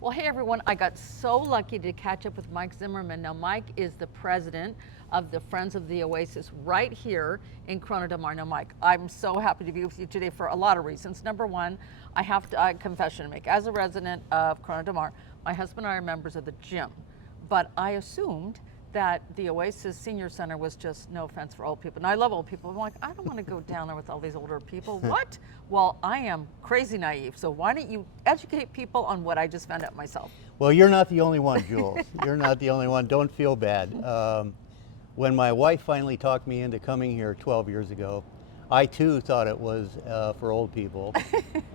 Well, hey everyone, I got so lucky to catch up with Mike Zimmerman. Now, Mike is the president of the Friends of the Oasis right here in Corona del Mar. Now, Mike, I'm so happy to be with you today for a lot of reasons. Number one, I have a confession to make. As a resident of Corona del Mar, my husband and I are members of the gym, but I assumed that the Oasis Senior Center was just, no offense for old people. And I love old people. I'm like, I don't want to go down there with all these older people. What? Well, I am crazy naive. So why don't you educate people on what I just found out myself? Well, you're not the only one, Jules. You're not the only one. Don't feel bad. When my wife finally talked me into coming here 12 years ago, I too thought it was for old people.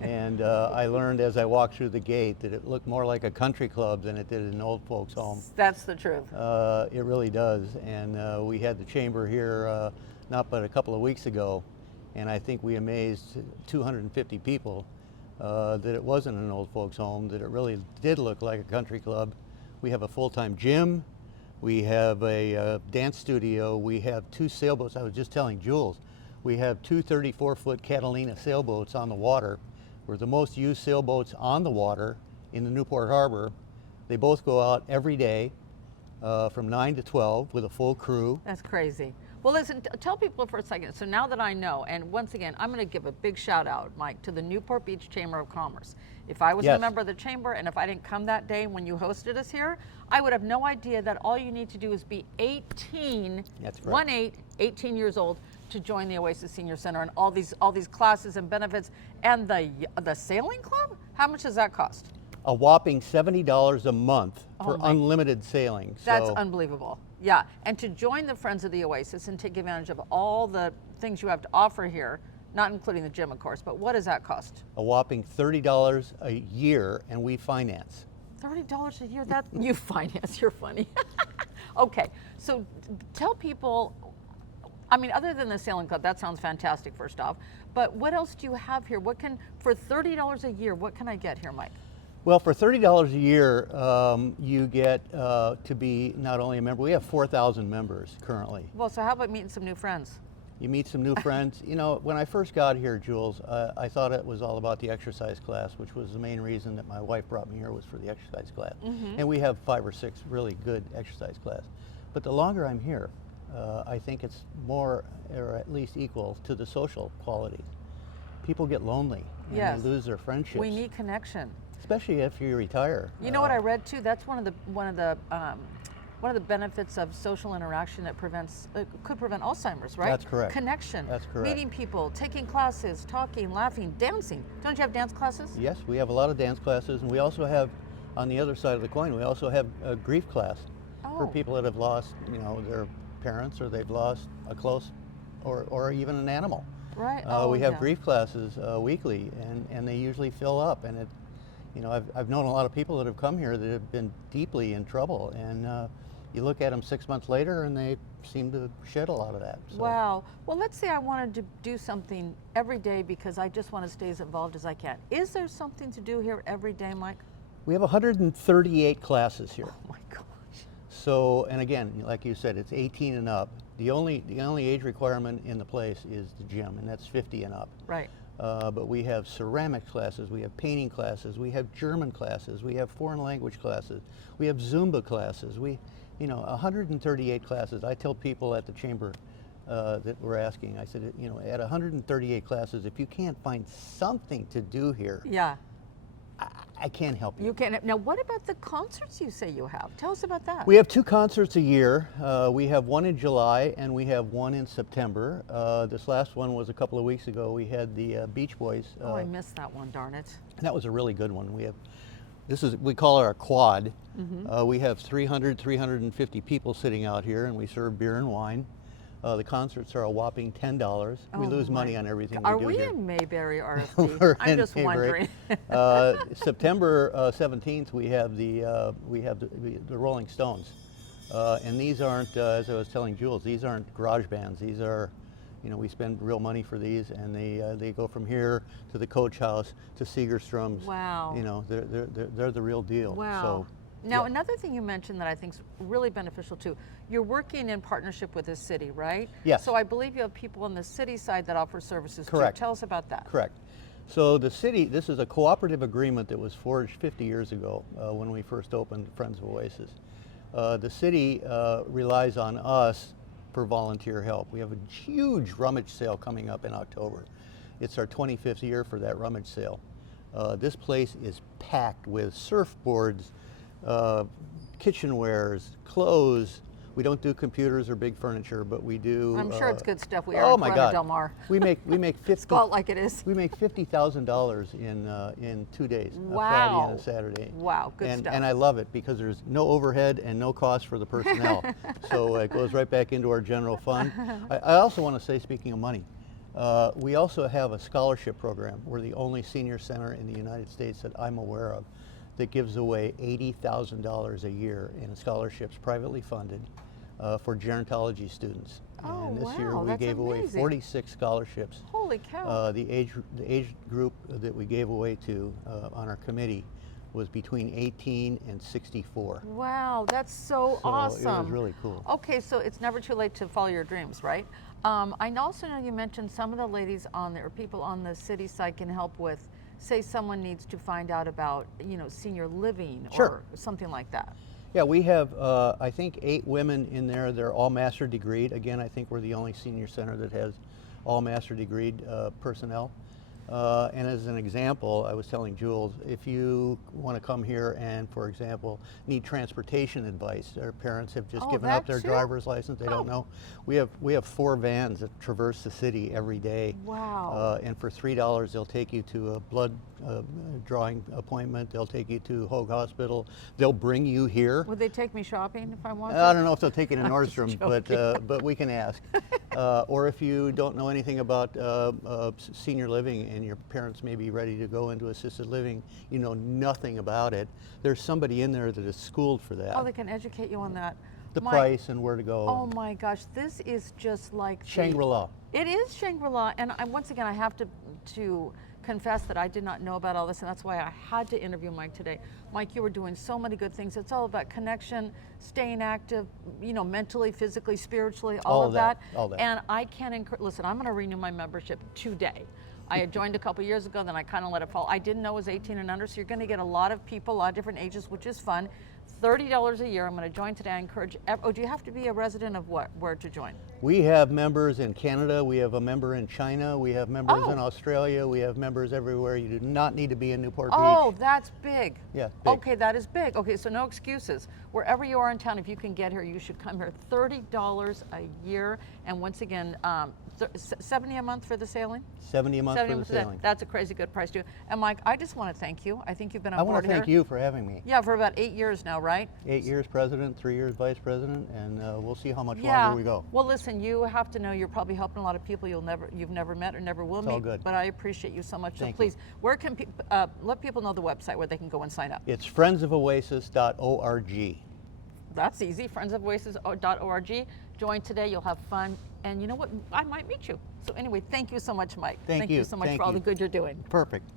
And I learned as I walked through the gate that it looked more like a country club than it did an old folks home. That's the truth. It really does. And we had the chamber here not but a couple of weeks ago, and I think we amazed 250 people that it wasn't an old folks home, that it really did look like a country club. We have a full-time gym. We have a dance studio. We have 2 sailboats. I was just telling Jules, we have 2 34-foot Catalina sailboats on the water. We're the most used sailboats on the water in the Newport Harbor. They both go out every day from 9 to 12 with a full crew. That's crazy. Well, listen, tell people for a second. So now that I know, and once again, I'm going to give a big shout out, Mike, to the Newport Beach Chamber of Commerce. If I was a member of the chamber and if I didn't come that day when you hosted us here, I would have no idea that all you need to do is be 18, That's right. 18 years old to join the Oasis Senior Center and all these classes and benefits. And the sailing club, how much does that cost? A whopping $70 a month for unlimited sailing. That's unbelievable. Yeah, and to join the Friends of the Oasis and take advantage of all the things you have to offer here, not including the gym, of course, but what does that cost? A whopping $30 a year, and we finance. $30 a year? That you finance? You're funny. Okay, so tell people. I mean, other than the sailing club, that sounds fantastic. First off, but what else do you have here? What can for $30 a year? What can I get here, Mike? Well, for $30 a year, you get to be not only a member. We have 4,000 members currently. Well, so how about meeting some new friends? You meet some new friends. You know, when I first got here, Jules, I thought it was all about the exercise class, which was the main reason that my wife brought me here, was for the exercise class. And we have 5 or 6 really good exercise class. But the longer I'm here, I think it's more, or at least equal, to the social quality. People get lonely and they lose their friendships. We need connection. Especially if you retire. You know what I read too? That's one of the benefits of social interaction that could prevent Alzheimer's, right? That's correct. Connection. That's correct. Meeting people, taking classes, talking, laughing, dancing. Don't you have dance classes? Yes, we have a lot of dance classes, and we also have, on the other side of the coin, we also have a grief class for people that have lost, you know, their parents, or they've lost a close, or even an animal. Right. We have grief classes weekly, and they usually fill up, and it. You know, I've known a lot of people that have come here that have been deeply in trouble, and you look at them 6 months later and they seem to shed a lot of that. So. Wow. Well, let's say I wanted to do something every day because I just want to stay as involved as I can. Is there something to do here every day, Mike? We have 138 classes here. Oh my gosh. So, and again, like you said, it's 18 and up. The only age requirement in the place is the gym, and that's 50 and up. Right. But we have ceramic classes, we have painting classes, we have German classes, we have foreign language classes, we have Zumba classes. You know, 138 classes. I tell people at the chamber that we're asking, I said, you know, at 138 classes, if you can't find something to do here, I can't help you. You can. Now, what about the concerts you say you have? Tell us about that. We have 2 concerts a year. We have one in July and we have one in September. This last one was a couple of weeks ago. We had the Beach Boys. I missed that one, darn it. That was a really good one. We call it our quad. We have 350 people sitting out here, and we serve beer and wine. The concerts are a whopping $10. We lose money on everything we do here. Are we in Mayberry RFD? I'm just wondering. September 17th, we have the Rolling Stones, and these aren't, as I was telling Jules, these aren't garage bands. These are, you know, we spend real money for these, and they go from here to the Coach House to Segerstrom's. Wow. You know, they're the real deal. Wow. So, now, another thing you mentioned that I think is really beneficial too, you're working in partnership with the city, right? Yes. So I believe you have people on the city side that offer services Correct. too. Tell us about that. Correct. So the city, this is a cooperative agreement that was forged 50 years ago when we first opened Friends of Oasis. The city relies on us for volunteer help. We have a huge rummage sale coming up in October. It's our 25th year for that rummage sale. This place is packed with surfboards, kitchenwares, clothes. We don't do computers or big furniture, but we do. I'm sure it's good stuff. We are oh in my Corona God. Del Mar. We make 50. Call it like it is. We make $50,000 in 2 days, a Wow. Friday and a Saturday. Wow, good stuff. And I love it because there's no overhead and no cost for the personnel. So it goes right back into our general fund. I also want to say, speaking of money, we also have a scholarship program. We're the only senior center in the United States that I'm aware of that gives away $80,000 a year in scholarships, privately funded, for gerontology students. Oh, and this year wow, we that's gave away amazing. 46 scholarships. Holy cow. The age group that we gave away to on our committee was between 18 and 64. Wow, that's so So awesome. it was really cool. Okay, so it's never too late to follow your dreams, right? I also know you mentioned some of the ladies on there, or people on the city side can help with, say someone needs to find out about, senior living Sure. or something like that. Yeah, we have, I think, 8 women in there. They're all master degreed. Again, I think we're the only senior center that has all master degreed personnel. And as an example, I was telling Jules, if you want to come here and, for example, need transportation advice, their parents have just given up that their too? driver's license, they don't know. We have 4 vans that traverse the city every day. Wow. And for $3, they'll take you to a blood drawing appointment. They'll take you to Hoag Hospital. They'll bring you here. Would they take me shopping if I wanted? I don't know if they'll take you to Nordstrom, joking. but we can ask. Or if you don't know anything about senior living and your parents may be ready to go into assisted living, you know nothing about it, there's somebody in there that is schooled for that. Oh, they can educate you on that. The Mike, price and where to go. Oh my gosh, this is just like Shangri-La. It is Shangri-La, and once again, I have to confess that I did not know about all this, and that's why I had to interview Mike today. Mike, you were doing so many good things. It's all about connection, staying active, mentally, physically, spiritually, all of that. All that. And I can't listen, I'm going to renew my membership today. I had joined a couple years ago, then I kind of let it fall. I didn't know it was 18 and under, so you're going to get a lot of people, a lot of different ages, which is fun. $30 a year. I'm going to join today. I encourage. Oh, do you have to be a resident of what? Where to join? We have members in Canada. We have a member in China. We have members in Oh. Australia. We have members everywhere. You do not need to be in Newport Oh, Beach. that's big. Yeah, big. Okay, that is big. Okay, so no excuses. Wherever you are in town, if you can get here, you should come here. $30 a year, and once again, $70 a month for the sailing. 70 a month for the sailing. That's a crazy good price too. And Mike, I just want to thank you. I think you've been on I board want to here. thank you for having me. Yeah, for about 8 years now, right? 8 years president, 3 years vice president, and we'll see how much Yeah. longer we go. Well, listen, you have to know you're probably helping a lot of people you've never met or never will It's meet. all good. But I appreciate you so much. Thank so please, where can let people know the website where they can go and sign up? It's friendsofoasis.org. That's easy. Friendsofoasis.org. Join today. You'll have fun, and you know what? I might meet you. So anyway, thank you so much, Mike. Thank you. you so much Thank for all you. the good you're doing. Perfect.